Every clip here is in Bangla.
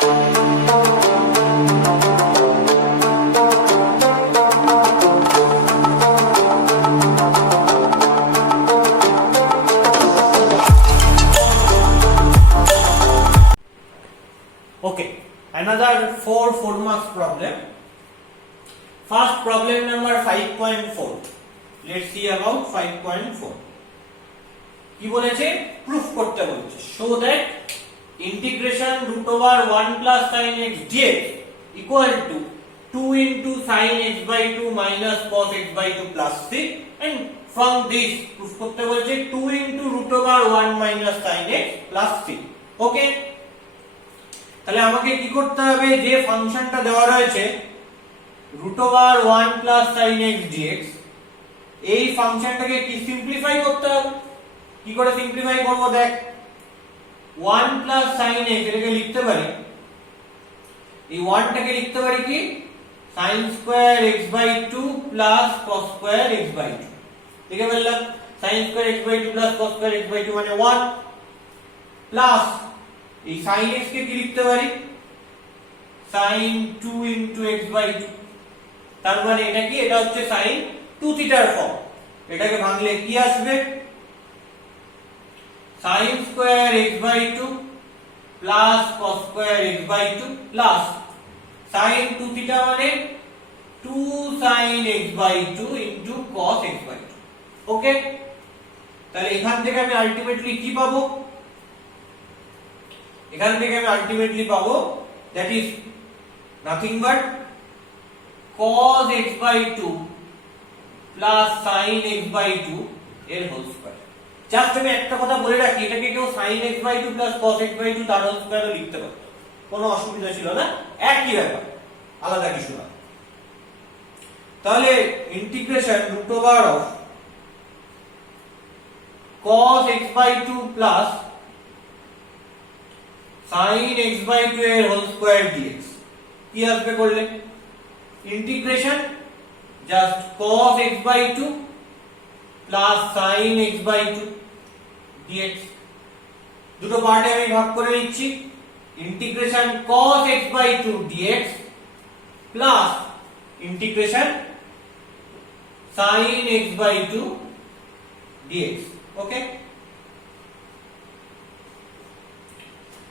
Okay, another 4 marks problem. First problem number 5.4. Let's see about 5.4. কি বলেছে? প্রুফ করতে বলেছে। Show that integration root over 1 plus sin x dx equal to 2 into sin x by 2 minus cos x by 2 plus c, and from this proof করতে বলেছে 2 into root over 1 minus sin x plus c. Okay, তাহলে আমাকে কি করতে হবে? যে ফাংশনটা দেওয়া রয়েছে root over 1 plus sin x dx, এই ফাংশনটাকে কি সিম্পলিফাই করতে হবে। কি করে সিম্পলিফাই করব? দেখ, 1 plus sin x এটাকে লিখতে পারি, এই 1 টাকে লিখতে পারি কি sin square x by 2 plus cos square x by 2। লিখে ফেললাম sin square x by 2 plus cos square x by 2 মানে 1 প্লাস এই sin x কে কি লিখতে পারি sin 2 into x by 2। তার মানে এটা কি? এটা হচ্ছে sin 2 থিটার ফর্ম। এটাকে ভাঙলে কি আসবে? sin square x by 2 plus cos square x by 2 plus sin 2 theta মানে 2 sin x by 2 into cos x by 2। ওকে, তাহলে এখান থেকে আমি আলটিমেটলি কি পাবো? এখান থেকে আমি আলটিমেটলি পাবো that is nothing but cos x by 2 plus sin x by 2 এর হোল স্কয়ার। জাস্ট আমি একটা কথা বলে রাখি, এটাকে কেউ sin x by 2 plus cos x by 2 তার হোল স্কয়ার লিখতে পারতো, কোনো অসুবিধা ছিল না, একই ব্যাপার, আলাদা কিছু না। তাহলে integration root over of cos x by 2 plus sin x by 2 এর হোল স্কয়ার dx কি আসবে করলে? Integration just cos x by 2 plus sin x by 2 dx। দুটো পার্টে আমি ভাগ করে নিচ্ছি, integration cos x by 2 dx plus integration sin x by 2 dx। ওকে,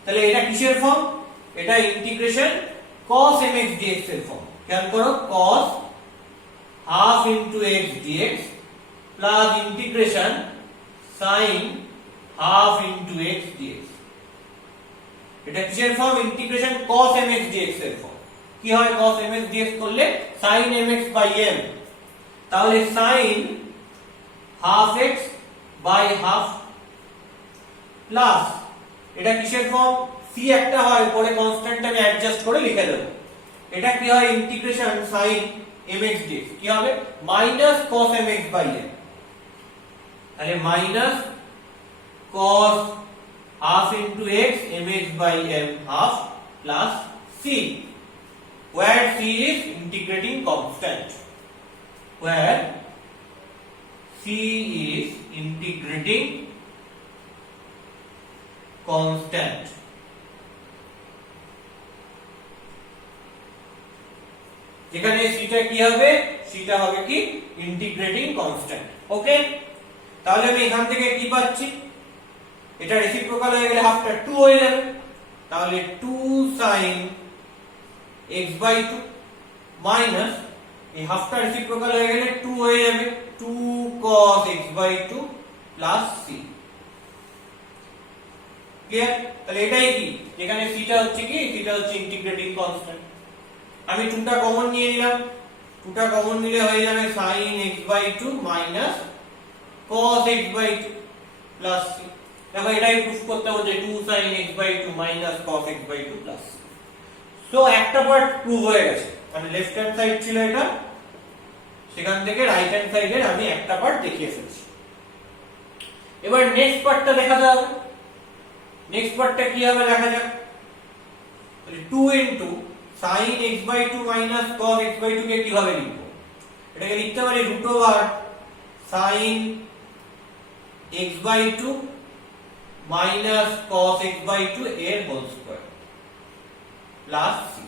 তাহলে এটা কিসের ফর্ম? এটা ইন্টিগ্রেশন cos mx dx এর ফর্ম। খেয়াল করো, cos half into x dx plus integration sin half into x dx। এটা কিসের form? Integration cos mx dx এর ফর্ম। কি হয় cos mx dx করলে? sin mx by m। তাহলে sin half x by half plus এটা কিসের ফর্ম? c একটা হয়, পরে কনস্ট্যান্ট আমি অ্যাডজাস্ট করে লিখে দেব। এটা কি হয়? ইন্টিগ্রেশন sin mx dx কি হবে? Minus cos mx by m। তাহলে minus cos half into x mx by m half plus c, where c is integrating constant, where c is integrating constant। যেখানে সিটা কি হবে? সিটা হবে কি ইন্টিগ্রেটিং কনস্ট্যান্ট। ওকে, তাহলে আমি এখান থেকে কি পাচ্ছি? এটা রেসিপ্রোকাল হয়ে গেলে হাফটা 2 হয়ে যাবে, তাহলে 2 sin x by 2 মাইনাস এই হাফটা রেসিপ্রোকাল হয়ে গেলে 2 হয়ে যাবে 2 cos x by 2 plus c। Clear? তাহলে এটাই কি, এখানে সিটা হচ্ছে কি? সিটা হচ্ছে ইন্টিগ্রেটিং কনস্ট্যান্ট। আমি 2 টা কমন নিয়ে নিলাম, 2 টা কমন নিলে হয়ে যাবে sin x by 2 minus cos x by 2 plus c। দেখো এটাই প্রুফ করতে হবে যে 2 sin x by 2 minus cos x by 2 plus c। So একটা পার্ট প্রুভ হয়ে গেছে, মানে লেফট হ্যান্ড সাইড ছিল এটা, সেখান থেকে রাইট হ্যান্ড সাইডের আমি একটা পার্ট দেখিয়ে ফেলছি। এবার নেক্সট পার্টটা দেখাতে হবে। নেক্সট পার্টটা কি হবে দেখা যাক। তাহলে 2 into sin x by 2 minus cos x by 2 কে কিভাবে লিখব? এটাকে লিখতে পারি root over sin x by 2 minus cos x by 2 এর হোল স্কয়ার। Plus C.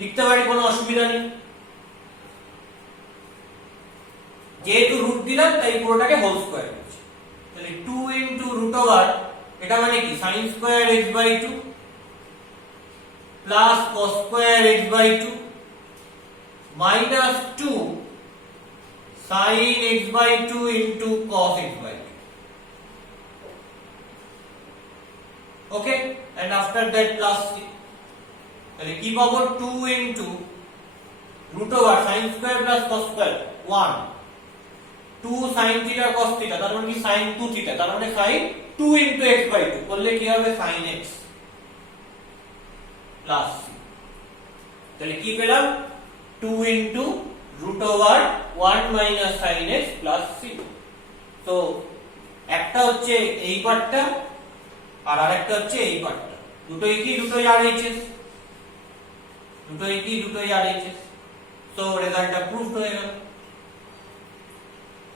লিখতে পারি, কোনো অসুবিধা নেই। যেহেতু রুট দিলাম তাই পুরোটাকে হোল স্কয়ার করছি। তাহলে 2 ইনটু রুট ওভার, এটা মানে কি sin square x by 2 plus cos square x by 2 minus 2 sin x by 2 into cos x by 2। Okay, and after that plus c। তাহলে কি পাবো, 2 into root over sin square plus cos square 1, 2 sin theta cos theta, তার মানে কি sin 2 থিটা, তার মানে sin 2 ইনটু x বাই 2 করলে কি হবে, sin x প্লাস c। তাহলে কি পেলাম, 2 into root over 1 minus sin x plus c। তো একটা হচ্ছে এই পার্টটা আর আরেকটা হচ্ছে এই পার্টটা, দুটোই কি, দুটোই RHS, দুটোই কি, দুটোই RHS। তো রেজাল্টটা প্রুফড হয়ে গেল।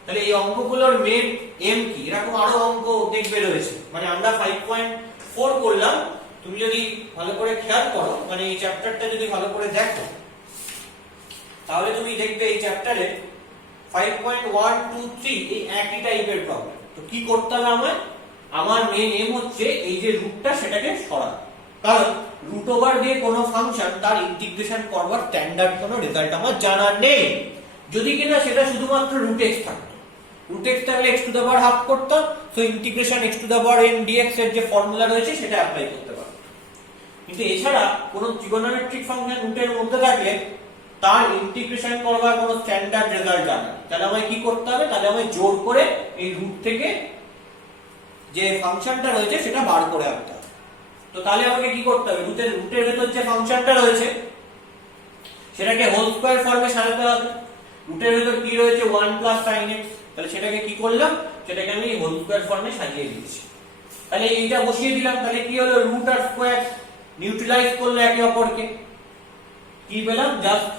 তাহলে এই অঙ্কগুলোর মেন এম কি, এরকম আরো অঙ্ক দেখবে রয়েছে, মানে আমরা 5.4 করলাম। তুমি যদি ভালো করে খেয়াল করো, মানে এই চ্যাপ্টারটা যদি ভালো করে দেখো, তাহলে তুমি দেখবে এই চ্যাপ্টারে 5.1 2 3 এই একই টাইপের প্রবলেম। তো কি করতে হবে আমার মেন এম হচ্ছে এই যে রুটটা সেটাকে সরানো, কারণ রুট ওভার দিয়ে কোনো ফাংশন তার ইন্টিগ্রেশন করবার স্ট্যান্ডার্ড কোনো রেজাল্ট আমার জানা নেই, যদি কিনা সেটা শুধুমাত্র রুট এক্স থাকতো। রুট এক্স থাকলে x to the power half করতাম, so integration x to the power n dx এর যে ফর্মুলা রয়েছে সেটা অ্যাপ্লাই করতে পারতাম। কিন্তু এছাড়া কোনো ট্রিগোনোমেট্রিক ফাংশন রুটের মধ্যে থাকলে তার ইন্টিগ্রেশন করবার কোনো স্ট্যান্ডার্ড রেজাল্ট জানা, তাহলে আমায় কি করতে হবে, তাহলে আমায় জোর করে এই রুট থেকে যে ফাংশনটা রয়েছে সেটা বার করে আনতে হবে। তো তাহলে আমাকে কি করতে হবে, রুটের ভেতর যে ফাংশনটা রয়েছে সেটাকে হোল স্কয়ার ফর্মে সাজাতে হবে। রুটের ভেতর কি রয়েছে, 1 প্লাস sin x, তাহলে সেটাকে কি করলাম, সেটাকে আমি হোল স্কয়ার ফর্মে সাজিয়ে দিয়েছি। তাহলে এইটা বসিয়ে দিলাম, তাহলে কি হলো, রুট আর স্কয়ার নিউট্রালাইজ করলে একে অপরকে, কি পেলাম, জাস্ট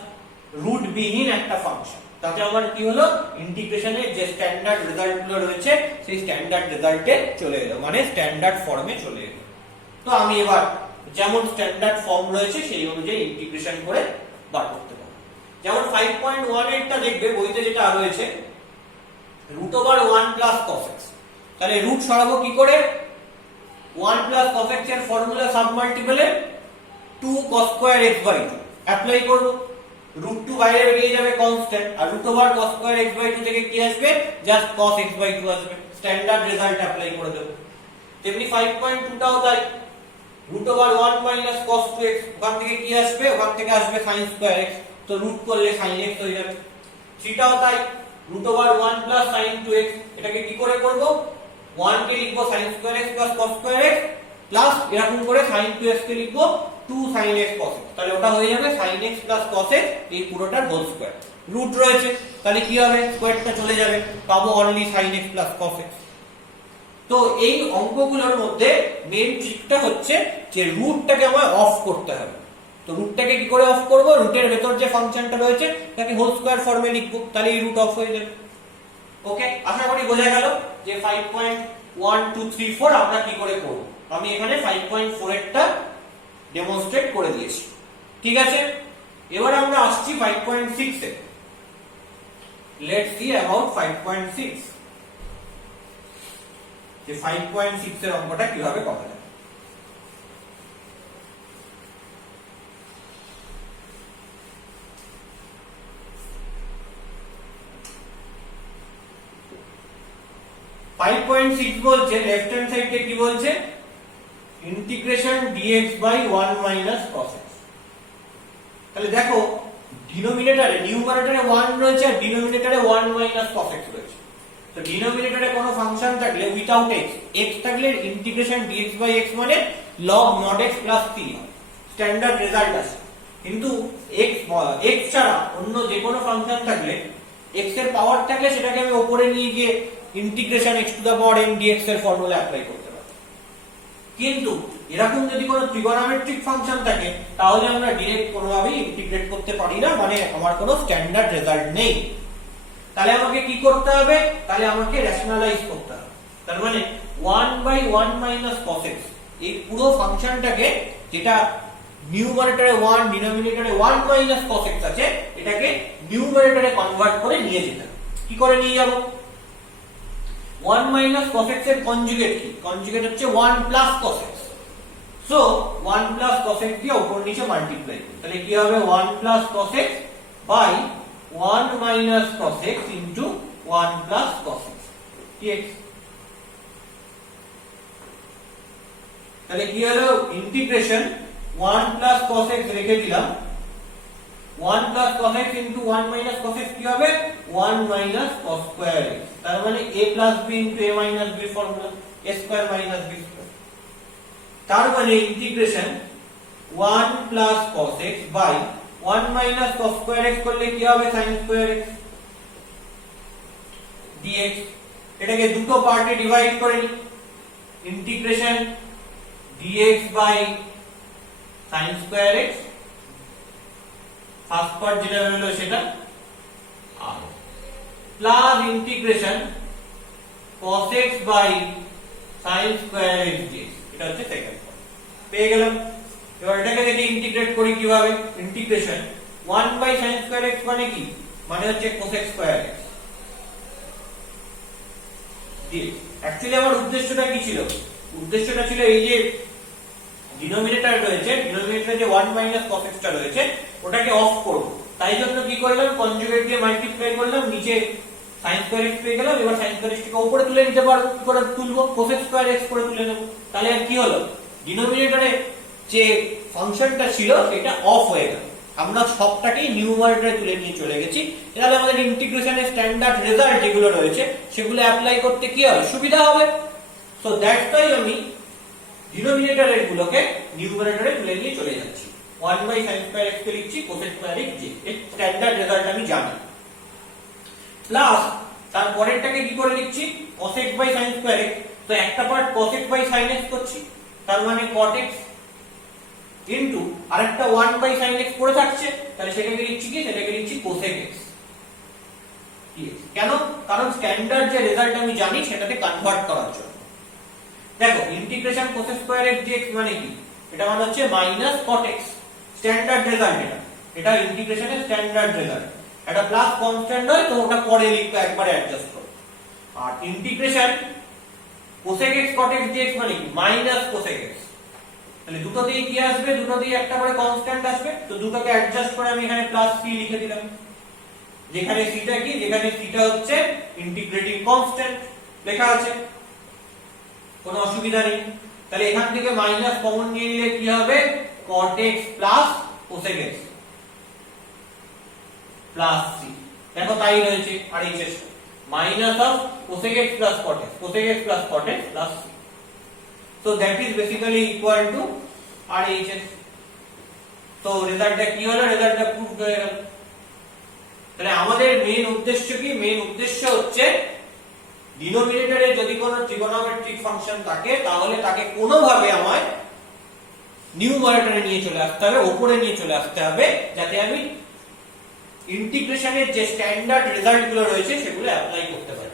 রুট বিহীন একটা ফাংশন। তাতে আমার কি হলো, ইন্টিগ্রেশনের যে স্ট্যান্ডার্ড রেজাল্ট গুলো রয়েছে সেই স্ট্যান্ডার্ড রেজাল্টে চলে এলো, মানে স্ট্যান্ডার্ড ফর্মে চলে এলো। তো আমি এবার যেমন স্ট্যান্ডার্ড ফর্ম রয়েছে সেই অনুযায়ী ইন্টিগ্রেশন করে বার করতে পারবো। যেমন 5.1 এরটা দেখবে বইতে যেটা রয়েছে, root over 1 plus cos x। তাহলে রুট সরাবো কি করে, 1 প্লাস cos x এর ফর্মুলা সাব মাল্টিপলে 2 cos square x by 2 apply করব। রুট 2 বাইরে বেরিয়ে যাবে কনস্ট্যান্ট, আর root over cos square x by 2 থেকে কি আসবে, জাস্ট cos x বাই 2 আসবে। স্ট্যান্ডার্ড রেজাল্ট অ্যাপ্লাই করে দেব। তেমনি 5.2 টাও তাই, root over 1 minus cos 2x, ওখান থেকে কি আসবে, ওখান থেকে আসবে sin স্কয়ার x, তো রুট করলে sin x হয়ে যাবে। থিটাও তাই, root over 1 plus sin 2x, এটাকে কি করে করব, 1 কে লিখবো sin square x plus cos square x plus এরকম করে sin 2x কে লিখবো 2 sin x cos x, তাহলে ওটা হয়ে যাবে sin x plus cos x, এই পুরোটার হোল স্কয়ার। রুট রয়েছে তাহলে কি হবে, স্কয়ারটা চলে যাবে, পাবো only sin x plus cos x। তো এই অঙ্কগুলোর মধ্যে মেইন ট্রিকটা হচ্ছে যে রুটটাকে আমায় অফ করতে হবে। তো রুটটাকে কি করে অফ করব, রুটের ভেতর যে ফাংশনটা রয়েছে তাকে হোল স্কয়ার ফর্মে লিখবো, তাহলে এই রুট অফ হয়ে যাবে। ওকে, আশা করি বোঝা গেল যে 5.1 2 3 4 আমরা কি করে করব। আমি এখানে 5.4 এরটা ডেমনস্ট্রেট করে দিয়েছি, ঠিক আছে। এবার আমরা আসছি 5.6 এ। লেটস সি অ্যাবাউট 5.6, যে 5.6 এর অঙ্কটা কিভাবে করা যায়। বলছে লেফট হ্যান্ড সাইড কে কি বলছে, integration dx by 1 minus cos x। তাহলে দেখো ডিনোমিনেটরে, নিউমারেটরে 1 রয়েছে আর ডিনোমিনেটরে 1 মাইনাস cos x রয়েছে। তো ডিনোমিনেটরে কোনো ফাংশন থাকলে উইথাউট x, x থাকলে ইন্টিগ্রেশন dx বাই x মানে log mod x plus c হয়, স্ট্যান্ডার্ড রেজাল্ট আছে। কিন্তু x ছাড়া অন্য যে কোনো ফাংশন থাকলে, x এর পাওয়ার থাকলে সেটাকে আমি উপরে নিয়ে গিয়ে integration x to the power n dx এর ফর্মুলা অ্যাপ্লাই করতে পারি। কিন্তু এরকম যদি কোনো ট্রিগোনোমেট্রিক ফাংশন থাকে তাহলে আমরা ডাইরেক্ট কোনোভাবেই ইন্টিগ্রেট করতে পারি না, মানে আমার কোনো স্ট্যান্ডার্ড রেজাল্ট নেই। তাহলে আমাকে কি করতে হবে, তাহলে আমাকে রেশনালাইজ করতে হবে। তার মানে 1/1 মাইনাস cos x, এই পুরো ফাংশনটাকে যেটা নিউমারেটরে 1 ডিনোমিনেটরে 1 মাইনাস cos x আছে, এটাকে নিউমারেটরে কনভার্ট করে নিয়ে যেতে হবে। কি করে নিয়ে যাব? 1 মাইনাস cos x এর কনজুগেট কি? কনজুগেট হচ্ছে 1 plus cos x। So 1 plus cos x দিয়ে উপর নিচে মাল্টিপ্লাই করি, তাহলে কি হবে 1 plus cos x by 1 minus cos x into 1 plus cos x dx। তাহলে কি হলো? ইন্টিগ্রেশন 1 প্লাস cos x রেখে দিলাম, 1 plus cos x into 1 minus cos x কি হবে? 1 মাইনাস cos স্কয়ার x। তার মানে a plus b into a minus b formula, a square minus b square. তার মানে integration 1 plus cos x by 1 minus cos square x করলে কি হবে? sin square x dx। এটাকে দুটো পার্টে ডিভাইড করে নিই, integration dx by sin square x, first part যেটা হলো সেটা, আর plus integration cos x by sin square x dx, এটা হচ্ছে সেকেন্ড পার্ট। পেয়ে গেলাম। এবার এটাকে যদি ইন্টিগ্রেট করি কিভাবে? Integration 1 by sin square x মানে কি? মানে হচ্ছে cos x square x dx। Actually আমার উদ্দেশ্যটা কি ছিল? উদ্দেশ্যটা ছিল এই যে ডিনোমিনেটর রয়েছে, ডিনোমিনেটরে যে 1 মাইনাস cos x টা রয়েছে ওটাকে অফ করব। তাই জন্য কি করলাম? কনজুগেট দিয়ে মাল্টিপ্লাই করলাম, নিচে sin স্কয়ার x পেয়ে গেলাম। এবার sin স্কয়ার x কে উপরে তুলে নিতে পারবো, কি করে তুলবো? cos x স্কয়ার x করে তুলে নেব। তাহলে আর কি হলো? ডিনোমিনেটরে যে ফাংশনটা ছিল সেটা অফ হয়ে গেল, আমরা সবটাকেই নিউমারেটরে তুলে নিয়ে চলে গেছি। তাহলে আমাদের ইন্টিগ্রেশনের স্ট্যান্ডার্ড রেজাল্ট যেগুলো রয়েছে সেগুলো অ্যাপ্লাই করতে কি হবে? সুবিধা হবে। সো দ্যাটস ওয়াই আমি ডিনোমিনেটরের গুলোকে নিউমারেটরে তুলে নিয়ে চলে যাচ্ছি। 1 বাই sin স্কয়ার x কে লিখছি cos x square x dx, এর স্ট্যান্ডার্ড রেজাল্ট আমি জানি। প্লাস তার পরেরটাকে কি করে লিখছি? cos x by sin square x। তো একটা part cos x by sin x করছি, তার মানে cot x ইনটু আরেকটা 1 বাই sin x পড়ে থাকছে, তাহলে সেটাকে লিখছি কি? সেটাকে লিখছি cosec x dx। কেন? কারণ স্ট্যান্ডার্ড যে রেজাল্ট আমি জানি সেটাতে কনভার্ট করার জন্য। দেখো integration cos square x dx মানে কি? এটা মানে হচ্ছে minus cot x, standard result এটা। এটা ইন্টিগ্রেশনের স্ট্যান্ডার্ড রেজাল্ট। এটা প্লাস কনস্ট্যান্ট হয় তো ওটা পরে লিখতে একবারে অ্যাডজাস্ট করো। আর integration cosec x cot x dx মানে কি? Minus cosec x। তাহলে দুটোতেই কি আসবে? দুটোতেই একটা করে কনস্ট্যান্ট আসবে, তো দুটোকে অ্যাডজাস্ট করে আমি এখানে প্লাস c লিখে দিলাম। যেখানে c টা কি? যেখানে c টা হচ্ছে ইন্টিগ্রেটিং কনস্ট্যান্ট লেখা আছে, কোনো অসুবিধা নেই। তাহলে এখান থেকে মাইনাস কমন নিয়ে নিলে কি হবে? cot x plus cosec x plus c। দেখো তাই রয়েছে আর এই চেষ্টা minus of cosec x plus cot x, cosec x plus cot x plus c। So that is basically equal to RHS. তো রেজাল্টটা কি হলো? রেজাল্টটা প্রুভড হয়ে গেল। তাহলে আমাদের মেইন উদ্দেশ্য কি? মেইন উদ্দেশ্য হচ্ছে ডিনোমিনেটরে যদি কোনো ট্রিগোনোমেট্রিক ফাংশন থাকে তাহলে তাকে কোনোভাবে আমায় নিউমারেটরে নিয়ে চলে আসতে হবে, উপরে নিয়ে চলে আসতে হবে, যাতে আমি ইন্টিগ্রেশনের যে স্ট্যান্ডার্ড রেজাল্টগুলো রয়েছে সেগুলো অ্যাপ্লাই করতে পারি।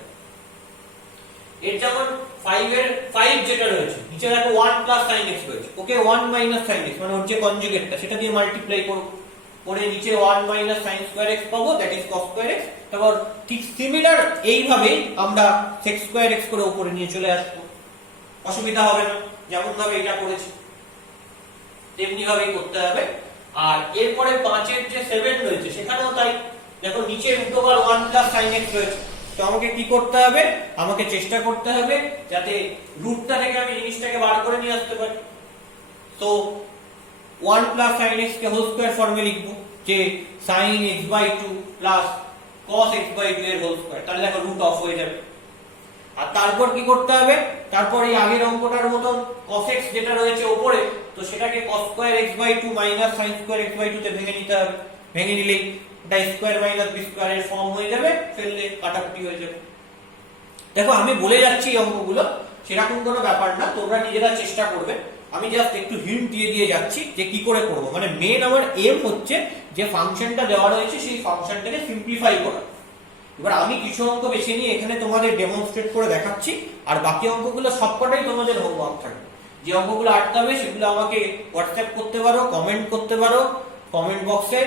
এর যেমন 5 যেটা রয়েছে নিচে দেখো 1 প্লাস sin x রয়েছে, ওকে 1 মাইনাস sin x মানে ওর যে কনজুগেটটা সেটা দিয়ে মাল্টিপ্লাই করব, করে নিচে 1 মাইনাস sin স্কয়ার x পাবো, that is cos square x। তারপর ঠিক সিমিলার এইভাবে আমরা sec স্কয়ার x করে উপরে নিয়ে চলে আসবো, অসুবিধা হবে না। যেমন ভাবে এটা করেছি তেমনি ভাবেই করতে হবে। আর এরপরে 5 এর যে 7 রয়েছে সেখানেও তাই, দেখো নিচে √1 প্লাস sin x রয়েছে, তো আমাকে কি করতে হবে? আমাকে চেষ্টা করতে হবে যাতে রুটটা থেকে আমি জিনিসটাকে বার করে নিয়ে আসতে পারি। তো 1 প্লাস sin x কে হোল স্কয়ার ফর্মে লিখব, যে sin x/2 plus cos x/2 এর হোল স্কয়ার। তাহলে দেখো রুট অফ হয়ে যাবে। আর তারপর কি করতে হবে? তারপর এই আগের অঙ্কটার মতন cos x যেটা রয়েছে উপরে, তো সেটাকে cos square x/2 minus sin square x/2 তে ভেঙে নিতে হবে। ভেঙে নিলেই এটা স্কয়ার মাইনাস বি স্কয়ার এর ফর্ম হয়ে যাবে, ফেললে কাটাকুটি হয়ে যাবে। দেখো আমি বলে যাচ্ছি এই অঙ্কগুলো, সেরকম কোনো ব্যাপার না, তোমরা নিজেরা চেষ্টা করবে। আমি জাস্ট একটু হিন্ট দিয়ে যাচ্ছি যে কি করে করব। মানে মেন আমার এম হচ্ছে যে ফাংশনটা দেওয়া রয়েছে সেই ফাংশনটাকে সিম্পলিফাই করা। এবার আমি কিছু অঙ্ক বেছে নিয়ে এখানে তোমাদের ডেমনস্ট্রেট করে দেখাচ্ছি, আর বাকি অঙ্কগুলো সবকটাই তোমাদের হোমওয়ার্ক থাকবে। যে অঙ্কগুলো আটকে হবে সেগুলো আমাকে হোয়াটসঅ্যাপ করতে পারো, কমেন্ট করতে পারো কমেন্ট বক্সে,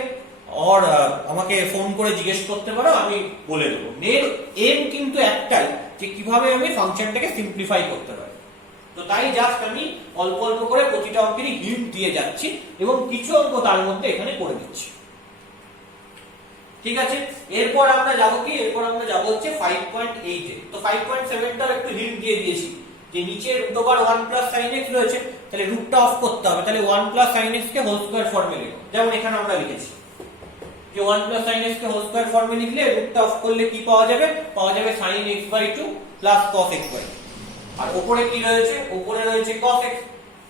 আর আমাকে ফোন করে জিজ্ঞেস করতে পারো, আমি বলে দেবো। এম কিন্তু একটাই, যে কিভাবে আমি ফাংশনটাকে সিম্পলিফাই করতে পারি। তো তাই জাস্ট আমি অল্প অল্প করে প্রতিটা অঙ্কেরই হিন্ট দিয়ে যাচ্ছি এবং কিছু অঙ্ক তার মধ্যে এখানে করে দিচ্ছি। ঠিক আছে, এরপর আমরা যাবো কি, এরপর আমরা যাবো হচ্ছে 5.8 এ। তো 5.7 টাও একটু হিন্ট দিয়ে দিয়েছি, যে নিচে √1 + sin x রয়েছে, তাহলে রুটটা অফ করতে হবে। তাহলে 1 + sin x কে হোল স্কয়ার ফর্মে লিখো, যেমন এখানে আমরা লিখেছি যে 1 + sin x কে হোল স্কয়ার ফর্মে লিখলে রুটটা অফ করলে কি পাওয়া যাবে, পাওয়া যাবে sin x/2 + cos x/2। আর উপরে কি রয়েছে, উপরে রয়েছে cos x,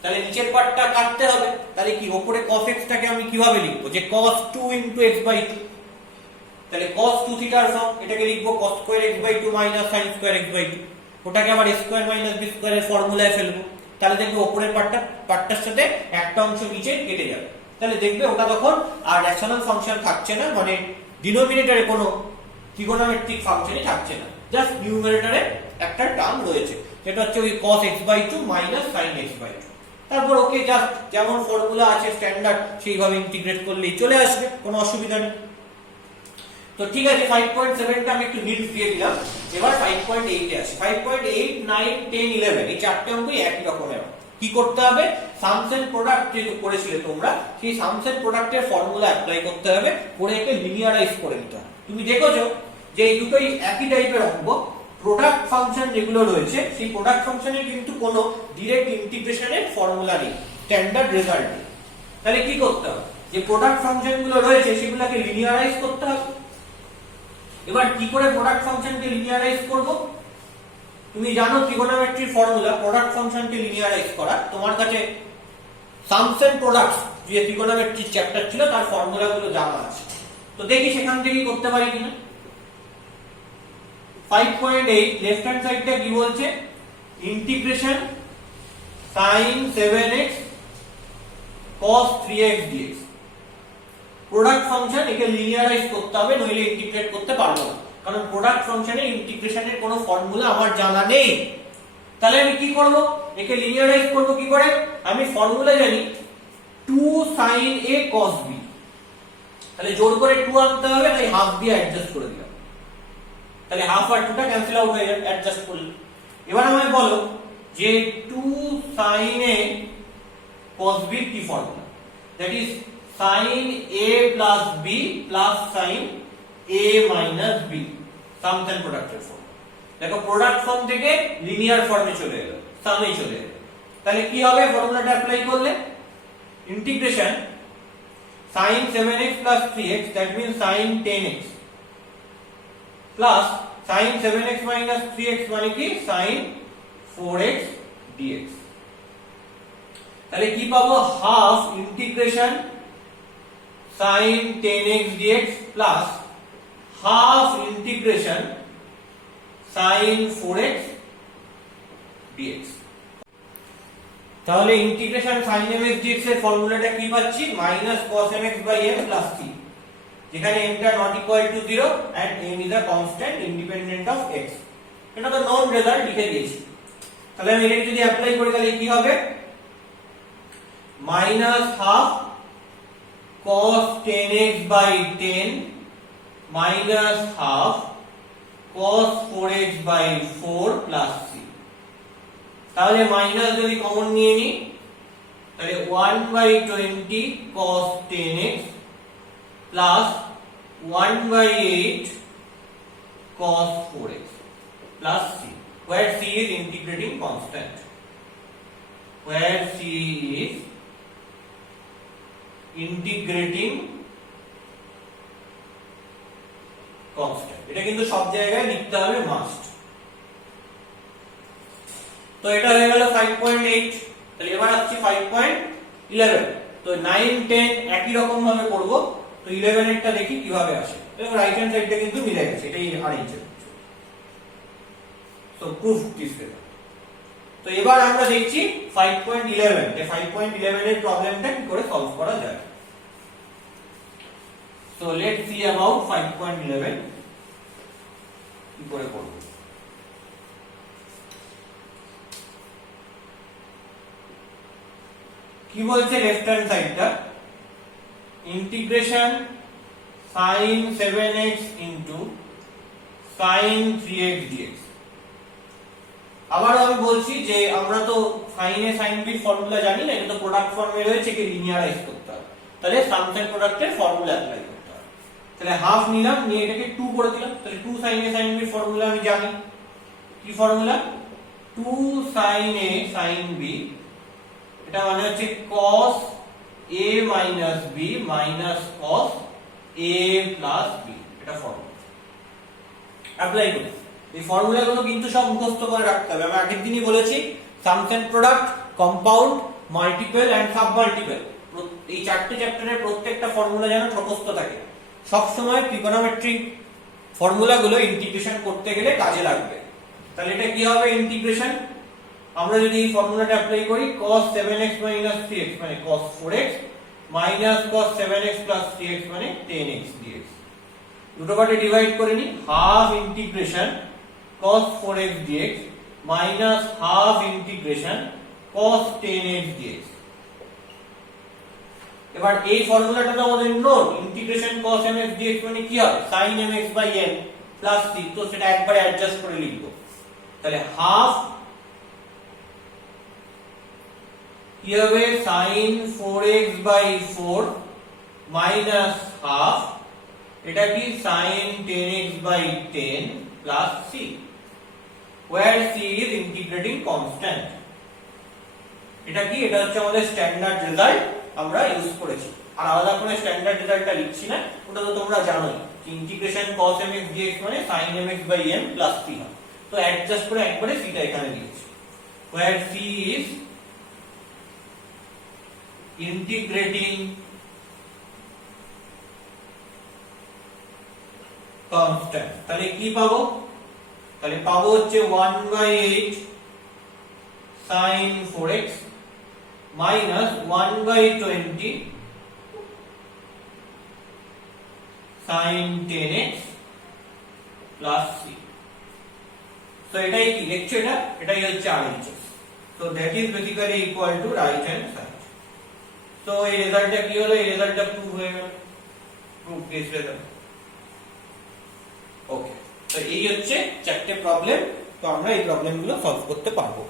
তাহলে নিচের পার্টটা কাটতে হবে। তাহলে কি উপরে cos x টাকে আমি কিভাবে লিখবো, যে cos 2 * x/2, তাহলে cos 2 θ এর ফর্ম, এটাকে লিখবো cos square x/2 - sin square x/2, ওটাকে আবার a স্কয়ার - b স্কয়ার এর ফর্মুলায় ফেলবো। তাহলে দেখবে উপরের পার্টটার সাথে একটা অংশ নিচে কেটে যাবে। তাহলে দেখবে ওটা তখন আর রেশনাল ফাংশন থাকছে না, মানে ডিনোমিনেটরে কোনো ট্রিগোনোমেট্রিক ফাংশনই থাকছে না, জাস্ট নিউমারেটরে একটা টার্ম রয়েছে, যেটা হচ্ছে ওই cos x/2 - sin x/2। তারপর ওকে জাস্ট যেমন ফর্মুলা আছে স্ট্যান্ডার্ড সেইভাবে ইন্টিগ্রেট করলেই চলে আসবে, কোনো অসুবিধা নেই। তো ঠিক আছে, 5.7 টা আমি একটু হিন্ট দিয়ে দিলাম। এবার 5.8 এ আসি। 5.8, 9, 10, 11 এই চারটে অঙ্কই একই রকমের। কি করতে হবে, সামস এন্ড প্রোডাক্ট যে করেছিলে তোমরা, সেই সামস এন্ড প্রোডাক্টের ফর্মুলা অ্যাপ্লাই করতে হবে, করে একে লিনিয়ারাইজ করে দিতে হবে। তুমি দেখোছো যে এই দুটোই একই টাইপের অঙ্ক। প্রোডাক্ট ফাংশন যেগুলো রয়েছে, সেই প্রোডাক্ট ফাংশনের কিন্তু কোনো ডাইরেক্ট ইন্টিগ্রেশনের ফর্মুলা নেই, স্ট্যান্ডার্ড রেজাল্ট নেই। তাহলে কি করতে হবে, যে প্রোডাক্ট ফাংশনগুলো রয়েছে সেগুলোকে লিনিয়ারাইজ করতে হবে। এবার কি করে প্রোডাক্ট ফাংশনকে লিনিয়ারাইজ করব, তুমি জানো ট্রিগোনোমেট্রির ফর্মুলা প্রোডাক্ট ফাংশনকে লিনিয়ারাইজ করা। তোমার কাছে সামস এন্ড প্রোডাক্টস যে ট্রিগোনোমেট্রির চ্যাপ্টার ছিল তার ফর্মুলাগুলো জানা আছে। তো দেখি সেখান থেকেই করতে পারি কিনা। 5.8 লেফট হ্যান্ড সাইডটা কি বলছে, integration sin 7x cos 3x dx। Product function, একে লিনিয়ারাইজ করতে হবে, নইলে ইন্টিগ্রেট করতে পারবো না, কারণ প্রোডাক্ট ফাংশনে ইন্টিগ্রেশনের কোনো ফর্মুলা আমার জানা নেই। তাহলে আমি কি করব, একে লিনিয়ারাইজ করব কি করে, আমি ফর্মুলা জানি 2 sin a cos b, তাহলে জোর করে 2 আনতে হবে, তাই হাফ দিয়ে অ্যাডজাস্ট করে দিলাম। তাহলে হাফ আর 2টা ক্যান্সেল আউট হয়ে যাবে অ্যাডজাস্ট করলে। এবার আমায় বলো যে 2 sin a cos b কি formula, that is sin a plus b plus sin a minus b, sums and প্রোডাক্টের ফর্ম। দেখো প্রোডাক্ট ফর্ম থেকে লিনিয়ার ফর্মে চলে এলো, সামে চলে এলো। তাহলে কি হবে ফর্মুলাটা অ্যাপ্লাই করলে, integration sin 7x plus 3x, that means sin 10x plus sin 7x minus 3x মানে কি sin 4x dx। তাহলে কি পাবো, half integration sin 10x dx plus half integration sin 4x dx। তাহলে ইন্টিগ্রেশন sin mx dx এর ফর্মুলাটা কি পাচ্ছি, -cos mx by m plus c, যেখানে m টা not equal to 0 and m is a constant independent of x। এটা তো নন রেজাল্ট লিখে দিয়েছি। তাহলে আমি এটাকে যদি অ্যাপ্লাই করি তাহলে কি হবে, -half cos 10x by 10 minus half cos 4x by 4 plus c। তাহলে মাইনাস যদি কমন নিয়ে নি তাহলে 1/20 cos 10x plus 1/8 cos 4x plus c, where c is integrating constant, where c is integrating constant। এটা কিন্তু সব জায়গায় লিখতে হবে, মাস্ট। তো এটা হয়ে গেল 5.8। তাহলে এবার আসছে 5.11। তো 9 10 একই রকম ভাবে করব। তো 11 এরটা দেখি কিভাবে আসে। দেখো রাইট হ্যান্ড সাইডটা কিন্তু মিলে গেছে, এটাই আরএইচ। So proof this. তো এবার আমরা দেখছি 5.11 যে 5.11 এর প্রবলেমটা কি করে সলভ করা যায়। So let's see about 5.11. কি করে করব। কি বলছে লেফট হ্যান্ড সাইডটা, integration sin 7x into sin 3x dx। আবার আমি বলছি যে আমরা তো sin a sin b formula জানি না, এটা তো প্রোডাক্ট ফর্মে রয়েছে, কি লিনিয়ারাইজ করতে হবে, তাহলে সামস এন্ড প্রোডাক্টের ফর্মুলা অ্যাপ্লাই করতে হবে। তাহলে হাফ নিলাম, নিয়ে এটাকে 2 করে দিলাম, তাহলে 2 sin a sin b formula আমি জানি, কি formula, 2 sin a sin b, এটা মানে হচ্ছে cos a minus b minus cos a plus b, এটা ফর্মুলা অ্যাপ্লাই করি। এই ফর্মুলাগুলো কিন্তু সব মুখস্থ করে রাখতে হবে। আমি আগের দিনই বলেছি sums and product, compound, multiple and sub multiple, এই চারটি চ্যাপ্টারের প্রত্যেকটা ফর্মুলা যেন মুখস্থ থাকে। সব সময় ট্রিগোনোমেট্রিক ফর্মুলাগুলো ইন্টিগ্রেশন করতে গেলে কাজে লাগবে। তাহলে এটা কি হবে, ইন্টিগ্রেশন, আমরা যদি এই ফর্মুলাটা অ্যাপ্লাই করি, cos 7x 3x মানে cos 4x minus cos 7x 3x মানে 10x dx, দুটো পার্টে ডিভাইড করে নি, half integration cos 4x dx minus half integration cos 10x dx। এবার এই ফর্মুলাটা তো আমাদের note, integration cos mx dx মানে কি হবে, sin mx by m plus c, তো সেটা একবারে অ্যাডজাস্ট করে লিখবো। তাহলে হাফ কি হবে, sin 4x by 4 minus half, এটা কি sin 10x by 10 plus c, where c is integrating constant। এটা কি, এটা হচ্ছে আমাদের স্ট্যান্ডার্ড রেজাল্ট, আমরা ইউজ করেছি, আর আলাদা করে স্ট্যান্ডার্ড রেজাল্টটা লিখছি না, ওটা তো তোমরা জানোই, ইন্টিগ্রেশন cos mx dx মানে sin mx by m plus c হয়, তো অ্যাডজাস্ট করে একবারে c টা এখানে দিয়েছি, where c is integrating constant। তাহলে কি পাবো, তাহলে পাবো হচ্ছে 1/8 sin 4x minus 1/20 sin 10x plus c। so এটাই কি লিখছো, এটাই হচ্ছে RHS, so that is basically equal to right hand side। তো এই রেজাল্টটা কি হলো, এই রেজাল্টটা প্রুভ হয়ে গেল, প্রুভ কেস রেজাল্ট। ওকে, তো এই হচ্ছে চারটে প্রবলেম, তো আমরা এই প্রবলেমগুলো সলভ করতে পারবো।